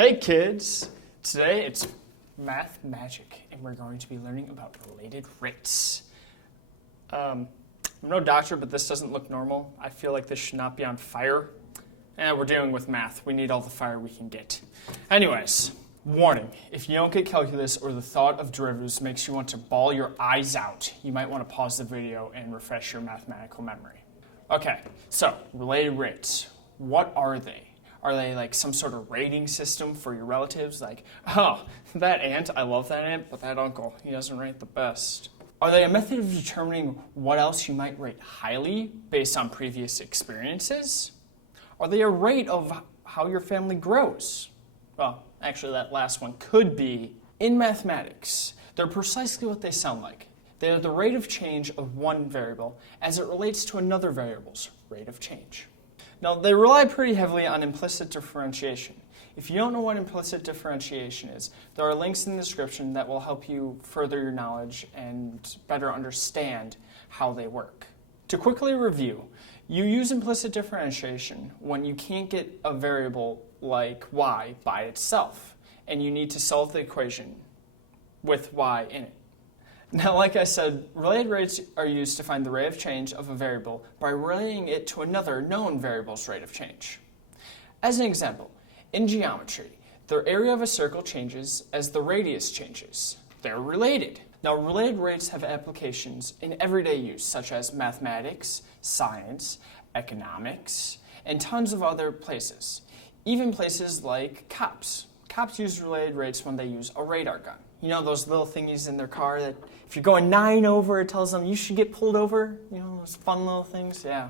Hey kids! Today it's math magic and we're going to be learning about related rates. I'm no doctor, but this doesn't look normal. I feel like this should not be on fire. We're dealing with math. We need all the fire we can get. Anyways, warning. If you don't get calculus or the thought of derivatives makes you want to bawl your eyes out, you might want to pause the video and refresh your mathematical memory. Okay, so related rates. What are they? Are they like some sort of rating system for your relatives? Like, oh, that aunt, I love that aunt, but that uncle, he doesn't rate the best. Are they a method of determining what else you might rate highly based on previous experiences? Are they a rate of how your family grows? Well, actually that last one could be. In mathematics, they're precisely what they sound like. They are the rate of change of one variable as it relates to another variable's rate of change. Now, they rely pretty heavily on implicit differentiation. If you don't know what implicit differentiation is, there are links in the description that will help you further your knowledge and better understand how they work. To quickly review, you use implicit differentiation when you can't get a variable like y by itself, and you need to solve the equation with y in it. Now, like I said, related rates are used to find the rate of change of a variable by relating it to another known variable's rate of change. As an example, in geometry, the area of a circle changes as the radius changes. They're related. Now, related rates have applications in everyday use, such as mathematics, science, economics, and tons of other places. Even places like cops. Cops use related rates when they use a radar gun. You know those little thingies in their car that if you're going 9 over, it tells them you should get pulled over? You know, those fun little things? Yeah.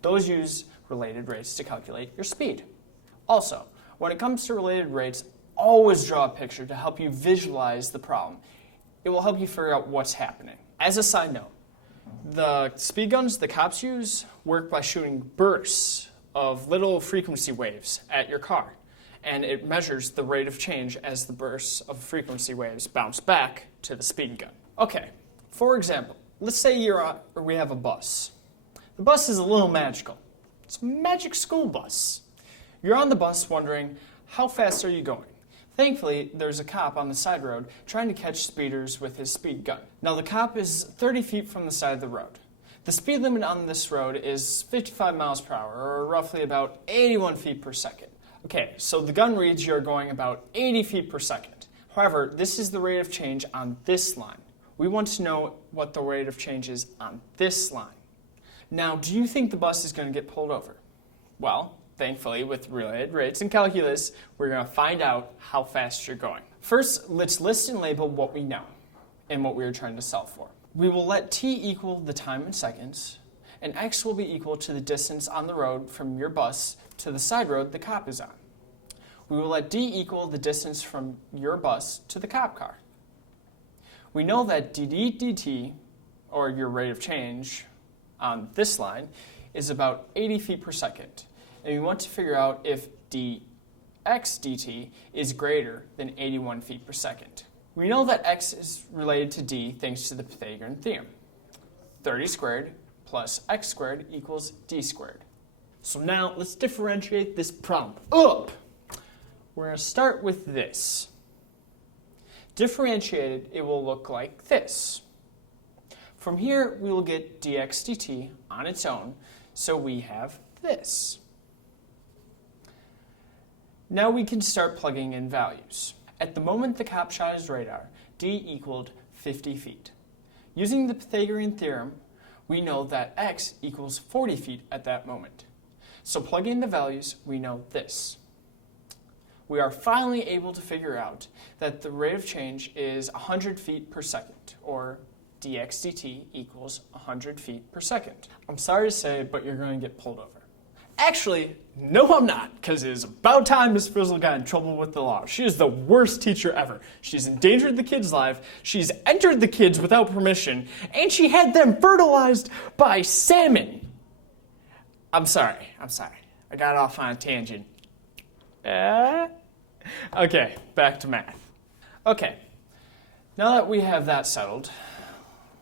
Those use related rates to calculate your speed. Also, when it comes to related rates, always draw a picture to help you visualize the problem. It will help you figure out what's happening. As a side note, the speed guns the cops use work by shooting bursts of little frequency waves at your car. And it measures the rate of change as the bursts of frequency waves bounce back to the speed gun. Okay, for example, let's say we have a bus. The bus is a little magical. It's a magic school bus. You're on the bus wondering, how fast are you going? Thankfully, there's a cop on the side road trying to catch speeders with his speed gun. Now, the cop is 30 feet from the side of the road. The speed limit on this road is 55 miles per hour, or roughly about 81 feet per second. Okay, so the gun reads you're going about 80 feet per second. However, this is the rate of change on this line. We want to know what the rate of change is on this line. Now, do you think the bus is going to get pulled over? Well, thankfully, with related rates and calculus, we're going to find out how fast you're going. First, let's list and label what we know and what we are trying to solve for. We will let t equal the time in seconds, and x will be equal to the distance on the road from your bus to the side road the cop is on. We will let d equal the distance from your bus to the cop car. We know that dt, or your rate of change on this line, is about 80 feet per second. And we want to figure out if dx dt is greater than 81 feet per second. We know that x is related to d thanks to the Pythagorean theorem. 30 squared plus x squared equals d squared. So now let's differentiate this problem up. We're going to start with this. Differentiated, it will look like this. From here, we will get dx dt on its own, so we have this. Now we can start plugging in values. At the moment the cop shot his radar, d equaled 50 feet. Using the Pythagorean theorem, we know that x equals 40 feet at that moment. So plugging in the values, we know this. We are finally able to figure out that the rate of change is 100 feet per second, or dx dt equals 100 feet per second. I'm sorry to say, but you're going to get pulled over. Actually, no I'm not, because it is about time Miss Frizzle got in trouble with the law. She is the worst teacher ever. She's endangered the kids' life, she's entered the kids without permission, and she had them fertilized by salmon. I'm sorry. I got off on a tangent. Okay, back to math. Okay, now that we have that settled,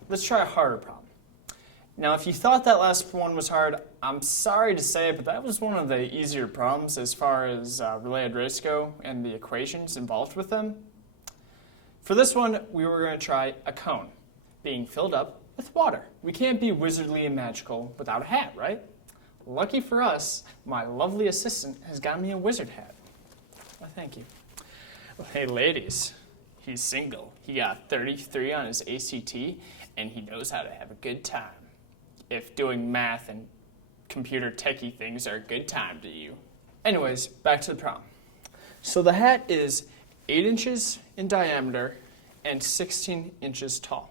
let's try a harder problem. Now, if you thought that last one was hard, I'm sorry to say it, but that was one of the easier problems as far as related rates go and the equations involved with them. For this one, we were going to try a cone being filled up with water. We can't be wizardly and magical without a hat, right? Lucky for us, my lovely assistant has got me a wizard hat. Well, thank you. Well, hey, ladies, he's single. He got 33 on his ACT, and he knows how to have a good time. If doing math and computer techie things are a good time to you. Anyways, back to the problem. So the hat is 8 inches in diameter and 16 inches tall.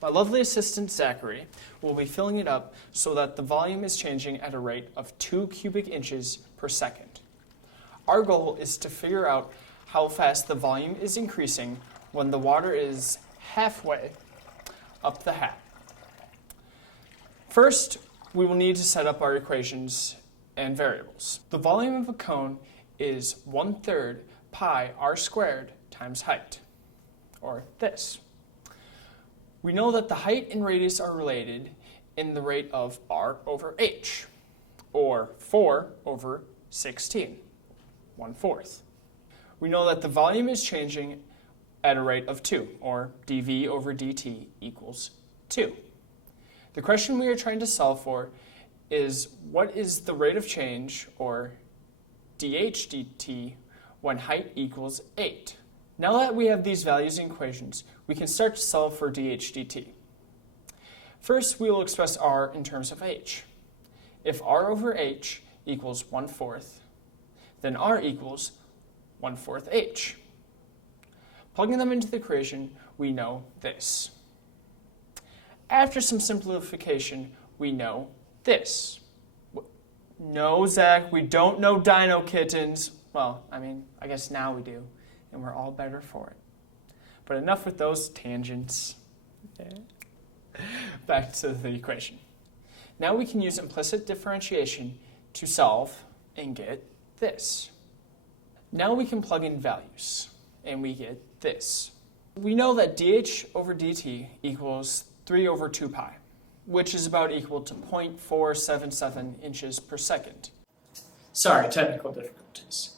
My lovely assistant, Zachary, will be filling it up so that the volume is changing at a rate of 2 cubic inches per second. Our goal is to figure out how fast the volume is increasing when the water is halfway up the hat. First, we will need to set up our equations and variables. The volume of a cone is 1/3 pi r squared times height, or this. We know that the height and radius are related in the rate of r over h, or 4 over 16, 1/4. We know that the volume is changing at a rate of 2, or dv over dt equals 2. The question we are trying to solve for is what is the rate of change, or dh dt, when height equals 8. Now that we have these values in equations, we can start to solve for dh dt. First, we will express r in terms of h. If r over h equals 1/4, then r equals 1/4 h. Plugging them into the equation, we know this. After some simplification, we know this. No, Zach, we don't know dino kittens. Well, I guess now we do, and we're all better for it. But enough with those tangents. Back to the equation. Now we can use implicit differentiation to solve and get this. Now we can plug in values, and we get this. We know that dh over dt equals 3 over 2 pi, which is about equal to 0.477 inches per second. Sorry, technical difficulties.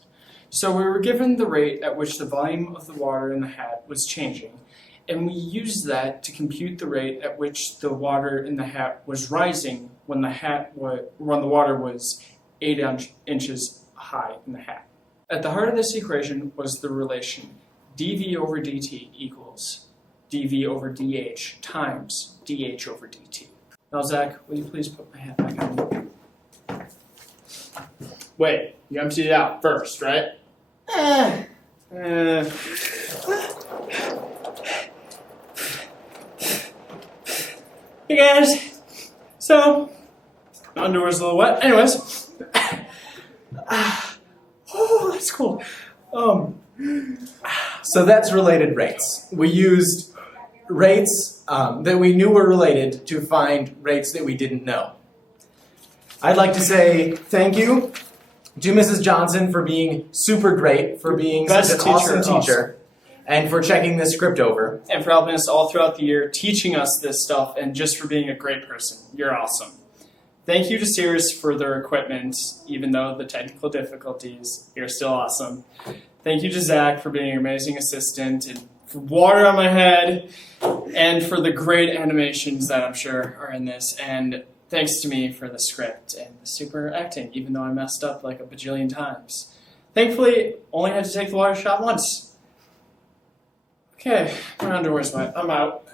So we were given the rate at which the volume of the water in the hat was changing, and we used that to compute the rate at which the water in the hat was rising when the water was 8 inches high in the hat. At the heart of this equation was the relation dv over dt equals dv over dh times dh over dt. Now, Zach, will you please put my hat back on? Wait, you emptied it out first, right? Hey guys, so my underwear's a little wet. Anyways, oh, that's cool. So that's related rates. We used rates that we knew were related to find rates that we didn't know. I'd like to say thank you to Mrs. Johnson for being super great, for being such an awesome teacher, and for checking this script over. And for helping us all throughout the year, teaching us this stuff, and just for being a great person. You're awesome. Thank you to Sears for their equipment, even though the technical difficulties, you're still awesome. Thank you to Zach for being an amazing assistant, and for water on my head, and for the great animations that I'm sure are in this, and thanks to me for the script and the super acting, even though I messed up like a bajillion times. Thankfully, only had to take the water shot once. Okay, my underwear's wet. I'm out.